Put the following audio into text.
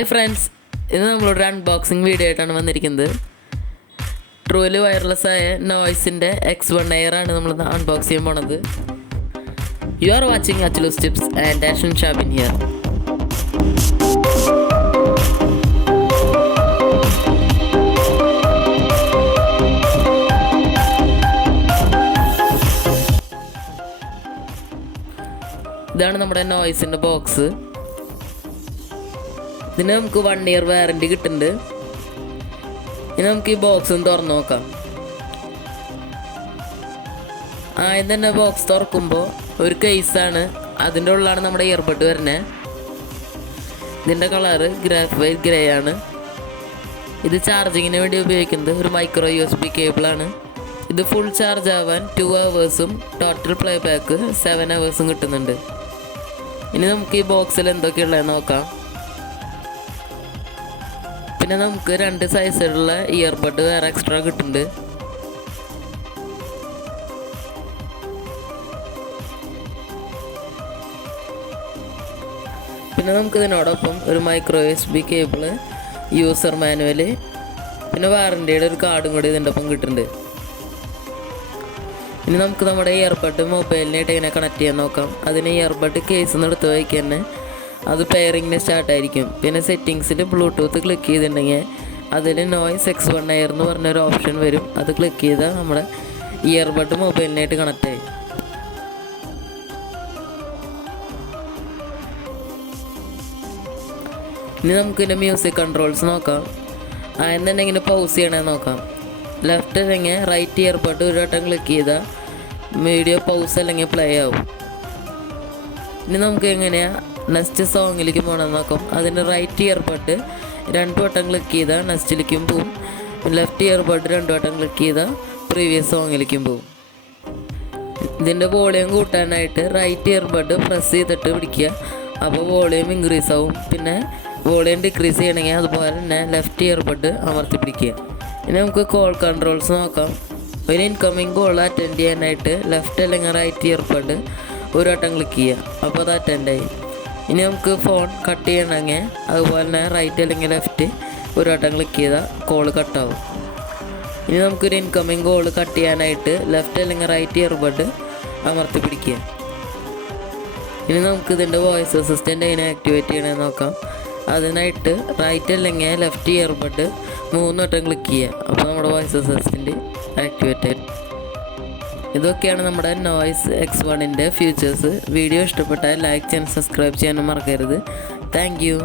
Hi friends, ഇന്ന് നമ്മളൊരു unboxing video ആയിട്ടാണ് വന്നിരിക്കുന്നത്. ട്രൂലി വയർലെസ് ആയ നോയ്സിൻ്റെ X1 Air ആണ് നമ്മൾ അൺബോക്സ് ചെയ്യാൻ പോണത്. യു ആർ വാച്ചിങ് അച്ചുലൂസ് ടിപ്സ് ആൻഡ് ആഷൻ ഷാബിൻ ഹിയർ. ഇതാണ് നമ്മുടെ നോയ്സിൻ്റെ ബോക്സ്. ഇതിന് നമുക്ക് 1 year വാറൻറ്റി കിട്ടുന്നുണ്ട്. ഇനി നമുക്ക് ഈ ബോക്സ് ഒന്ന് തുറന്ന് നോക്കാം. ആദ്യം തന്നെ ബോക്സ് തുറക്കുമ്പോൾ ഒരു കേസാണ്, അതിൻ്റെ ഉള്ളിലാണ് നമ്മുടെ ഇയർബഡ് വരുന്നത്. ഇതിൻ്റെ കളറ് ഗ്രാഫൈറ്റ് ഗ്രേ ആണ്. ഇത് ചാർജിങ്ങിന് വേണ്ടി ഉപയോഗിക്കുന്നത് ഒരു മൈക്രോ USB കേബിളാണ്. ഇത് ഫുൾ ചാർജ് ആവാൻ 2 hours total play back 7 hours കിട്ടുന്നുണ്ട്. ഇനി നമുക്ക് ഈ ബോക്സിൽ എന്തൊക്കെയുള്ളതെന്ന് നോക്കാം. പിന്നെ നമുക്ക് 2 സൈസിലുള്ള ഇയർബഡ് വേറെ എക്സ്ട്രാ കിട്ടുന്നുണ്ട്. പിന്നെ നമുക്ക് ഇതിനോടൊപ്പം ഒരു micro USB cable, user manual, പിന്നെ വാറൻറ്റിയുടെ ഒരു കാർഡും കൂടി ഇതിൻ്റെ ഒപ്പം കിട്ടുന്നുണ്ട്. ഇനി നമുക്ക് നമ്മുടെ ഇയർബഡ് മൊബൈലിനായിട്ട് എങ്ങനെ കണക്ട് ചെയ്യാൻ നോക്കാം. അതിന് ഇയർബഡ് കേസിൽ നിന്ന് എടുത്ത് വയ്ക്കാൻ തന്നെ അത് പെയറിങ്ങിന് സ്റ്റാർട്ടായിരിക്കും. പിന്നെ സെറ്റിങ്സിൽ ബ്ലൂടൂത്ത് ക്ലിക്ക് ചെയ്തിട്ടുണ്ടെങ്കിൽ അതിൽ നോയ്സ് X1 Air എന്ന് പറഞ്ഞൊരു ഓപ്ഷൻ വരും. അത് ക്ലിക്ക് ചെയ്താൽ നമ്മുടെ ഇയർബഡ് മൊബൈലിനായിട്ട് കണക്ട് ആയി. ഇനി നമുക്കിതിൻ്റെ മ്യൂസിക് കൺട്രോൾസ് നോക്കാം. ആയെന്നുണ്ടെങ്കിൽ പൗസ് ചെയ്യണമെന്ന് നോക്കാം. ലെഫ്റ്റ് അല്ലെങ്കിൽ റൈറ്റ് ഇയർബഡ് ഒരു വട്ടം ക്ലിക്ക് ചെയ്താൽ വീഡിയോ പൗസ് അല്ലെങ്കിൽ പ്ലേ ആവും. ഇനി നമുക്ക് എങ്ങനെയാണ് നെക്സ്റ്റ് സോങ്ങിലേക്ക് പോകണമെന്ന് നോക്കാം. അതിന് റൈറ്റ് ഇയർബഡ് 2 വട്ടം ക്ലിക്ക് ചെയ്താൽ നെക്സ്റ്റിലേക്കും പോവും. ലെഫ്റ്റ് ഇയർബഡ് 2 വട്ടം ക്ലിക്ക് ചെയ്താൽ പ്രീവിയസ് സോങ്ങിലേക്കും പോവും. ഇതിൻ്റെ വോളിയം കൂട്ടാനായിട്ട് റൈറ്റ് ഇയർബഡ് പ്രസ് ചെയ്തിട്ട് പിടിക്കുക. അപ്പോൾ വോളിയം ഇൻക്രീസ് ആവും. പിന്നെ വോളിയം ഡിക്രീസ് ചെയ്യണമെങ്കിൽ അതുപോലെ തന്നെ ലെഫ്റ്റ് ഇയർബഡ് അമർത്തി പിടിക്കുക. ഇനി നമുക്ക് കോൾ കൺട്രോൾസ് നോക്കാം. ഒരു ഇൻകമിങ് കോൾ അറ്റൻഡ് ചെയ്യാനായിട്ട് ലെഫ്റ്റ് അല്ലെങ്കിൽ റൈറ്റ് ഇയർബഡ് ഒരു വട്ടം ക്ലിക്ക് ചെയ്യുക. അപ്പോൾ അത് അറ്റൻഡായി. ഇനി നമുക്ക് ഫോൺ കട്ട് ചെയ്യണമെങ്കിൽ അതുപോലെ തന്നെ റൈറ്റ് അല്ലെങ്കിൽ ലെഫ്റ്റ് ഒരു വട്ടം ക്ലിക്ക് ചെയ്താൽ കോള് കട്ടാവും. ഇനി നമുക്കൊരു ഇൻകമിങ് കോള് കട്ട് ചെയ്യാനായിട്ട് ലെഫ്റ്റ് അല്ലെങ്കിൽ റൈറ്റ് ഇയർബഡ് അമർത്തി പിടിക്കുക. ഇനി നമുക്ക് ഇതിൻ്റെ വോയിസ് അസിസ്റ്റൻ്റ് എങ്ങനെ ആക്ടിവേറ്റ് ചെയ്യണമെന്ന് നോക്കാം. അതിനായിട്ട് റൈറ്റ് അല്ലെങ്കിൽ ലെഫ്റ്റ് ഇയർബഡ് 3 വട്ടം ക്ലിക്ക് ചെയ്യുക. അപ്പോൾ നമ്മുടെ വോയിസ് അസിസ്റ്റൻ്റ് ആക്ടിവേറ്റ് ആയി. ഇതൊക്കെയാണ് നമ്മുടെ നോയ്സ് X1ൻ്റെ ഫീച്ചേഴ്സ്. വീഡിയോ ഇഷ്ടപ്പെട്ടാൽ ലൈക്ക് ചെയ്യാൻ, സബ്സ്ക്രൈബ് ചെയ്യാനും മറക്കരുത്. Thank you.